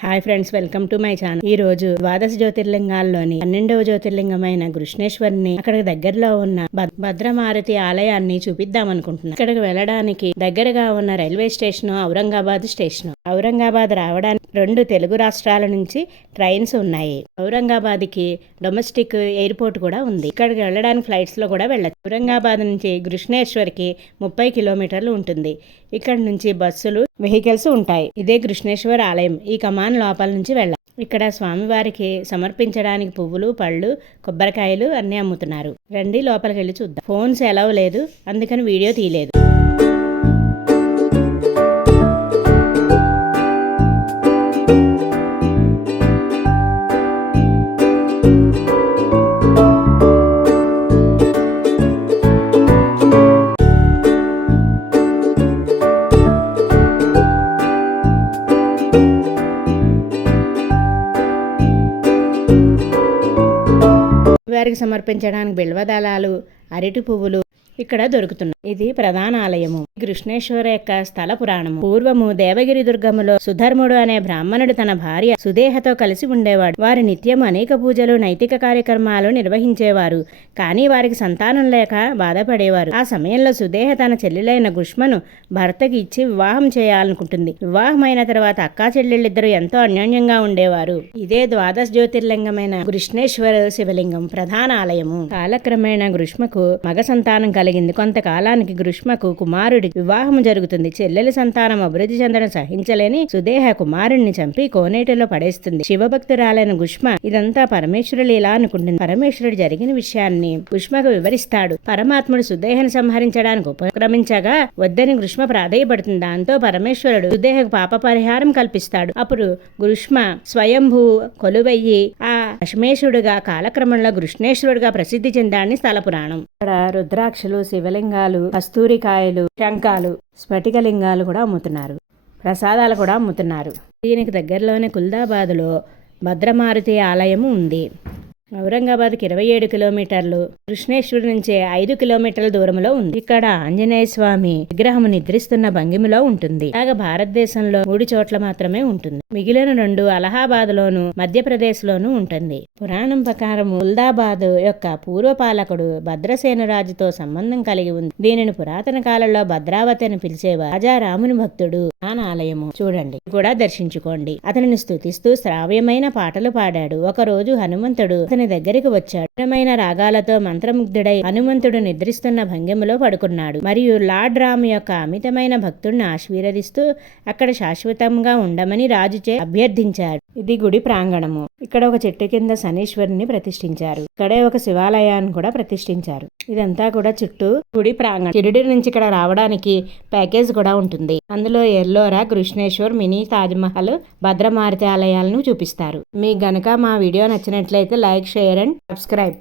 Hi friends, welcome to my channel. ఈ రోజు ద్వాదశ జ్యోతిర్లింగాల్లోని 12వ జ్యోతిర్లింగమైన కృష్ణేశ్వరిని అక్కడికి దగ్గరలో ఉన్న భద్రమారుతి ఆలయాన్ని చూపిద్దాం అనుకుంటున్నాను. ఇక్కడికి వెళ్ళడానికి దగ్గరగా ఉన్న railway station Aurangabad station. Aurangabad రావడానికి 2 తెలుగు రాష్ట్రాల నుంచి ట్రైన్స్ ఉన్నాయి. ఔరంగాబాద్ కి డొమెస్టిక్ ఎయిర్పోర్ట్ కూడా ఉంది. ఇక్కడికి వెళ్ళడానికి ఫ్లైట్స్ లో కూడా వెళ్ళచ్చు. ఔరంగాబాద్ నుంచి కృష్ణేశ్వరికి 30 కిలోమీటర్లు ఉంటుంది. ఇక్కడ నుంచి బస్సులు, వెహికల్స్ ఉంటాయి. ఇదే కృష్ణేశ్వర ఆలయం. ఈ కమాన్ లోపల నుంచి వెళ్ళాలి. ఇక్కడ స్వామివారికి సమర్పించడానికి పువ్వులు, పళ్ళు, కొబ్బరికాయలు అన్నీ అమ్ముతున్నారు. రండి లోపలికి వెళ్ళి చూద్దాం. ఫోన్స్ ఎలవ్ లేదు, అందుకని వీడియో తీయలేదు. వారికి సమర్పించడానికి బిల్వదళాలు, అరటి పువ్వులు ఇక్కడ దొరుకుతున్నాయి. ఇది ప్రధాన ఆలయము. కృష్ణేశ్వర యొక్క స్థల పురాణము. పూర్వము దేవగిరి దుర్గములో సుధర్ముడు అనే బ్రాహ్మణుడు తన భార్య సుదేహతో కలిసి ఉండేవాడు. వారి నిత్యం అనేక పూజలు, నైతిక కార్యక్రమాలు నిర్వహించేవారు. కానీ వారికి సంతానం లేక బాధపడేవారు. ఆ సమయంలో సుదేహ తన చెల్లెలైన గుష్మను భర్తకి ఇచ్చి వివాహం చేయాలనుకుంటుంది. వివాహమైన తర్వాత అక్కా చెల్లెళ్ళిద్దరూ ఎంతో అన్యోన్యంగా ఉండేవారు. ఇదే ద్వాదశ జ్యోతిర్లింగమైన కృష్ణేశ్వర శివలింగం ప్రధాన ఆలయము. కాలక్రమేణా గుష్మకు మగ సంతానం కలిగింది. కొంతకాలానికి గుష్మకు కుమారుడి వివాహం జరుగుతుంది. చెల్లెలి సంతానం అభివృద్ధి చెందడం సహించలేని సుదేహ కుమారుణ్ణి చంపి కోనేటిలో పడేస్తుంది. శివభక్తురాలైన గుష్మ ఇదంతా పరమేశ్వరుడు ఇలా అనుకుంటుంది. పరమేశ్వరుడు జరిగిన విషయాన్ని గుష్మకు వివరిస్తాడు. పరమాత్ముడు సుదేహను సంహరించడానికి ఉపక్రమించగా వద్దని గుష్మ ప్రాధేయపడుతుంది. దాంతో పరమేశ్వరుడు సుదేహకు పాప పరిహారం కల్పిస్తాడు. అప్పుడు గుష్మ స్వయంభూ కొలువయ్యి ఆ అశ్మేషుడుగా కాలక్రమంలో కృష్ణేశ్వరుడుగా ప్రసిద్ధి చెందాడని స్థల పురాణం. ఇక్కడ రుద్రాక్షలు, శివలింగాలు, కస్తూరికాయలు, శంఖాలు, స్ఫటికలింగాలు కూడా అమ్ముతున్నారు. ప్రసాదాలు కూడా అమ్ముతున్నారు. దీనికి దగ్గరలోనే కుల్దాబాద్లో భద్రమారుతి ఆలయము ఉంది. ఔరంగాబాద్కి 27 కిలోమీటర్లు, కృష్ణేశ్వరి నుంచి 5 కిలోమీటర్ల దూరంలో ఉంది. ఇక్కడ ఆంజనేయ స్వామి విగ్రహము నిద్రిస్తున్న భంగిమలో ఉంటుంది. అలాగా భారతదేశంలో 3 చోట్ల మాత్రమే ఉంటుంది. మిగిలిన 2 అలహాబాద్ లోను, మధ్యప్రదేశ్ లోను ఉంటుంది. పురాణం ప్రకారం కుల్దాబాద్ యొక్క పూర్వపాలకుడు భద్రసేనరాజుతో సంబంధం కలిగి ఉంది. దీనిని పురాతన కాలంలో భద్రావతి అని పిలిచేవారు. రాజా రాముని భక్తుడు ఆలయము చూడండి, కూడా దర్శించుకోండి. అతనిని స్తుతిస్తూ శ్రావ్యమైన పాటలు పాడాడు. ఒకరోజు హనుమంతుడు అతని దగ్గరికి వచ్చాడు. మైన రాగాలతో మంత్రముగ్ధుడై హనుమంతుడు నిద్రిస్తున్న భంగిమలో పడుకున్నాడు. మరియు లార్డ్ రామ్ యొక్క అమితమైన భక్తుడిని ఆశీర్వదిస్తూ అక్కడ శాశ్వతంగా ఉండమని రాజుచే అభ్యర్థించాడు. ఇది గుడి ప్రాంగణము. ఇక్కడ ఒక చెట్టు కింద శనీశ్వరుని ప్రతిష్ఠించారు. ఇక్కడే ఒక శివాలయాన్ని కూడా ప్రతిష్ఠించారు. ఇదంతా కూడా చుట్టూ గుడి ప్రాంగణం. షిరిడి నుంచి ఇక్కడ రావడానికి ప్యాకేజ్ కూడా ఉంటుంది. అందులో ఎల్లోరా, కృష్ణేశ్వర్, మినీ తాజ్మహల్, భద్రమారుతి ఆలయాలను చూపిస్తారు. మీకు గనక మా వీడియో నచ్చినట్లయితే లైక్, షేర్ అండ్ సబ్స్క్రైబ్.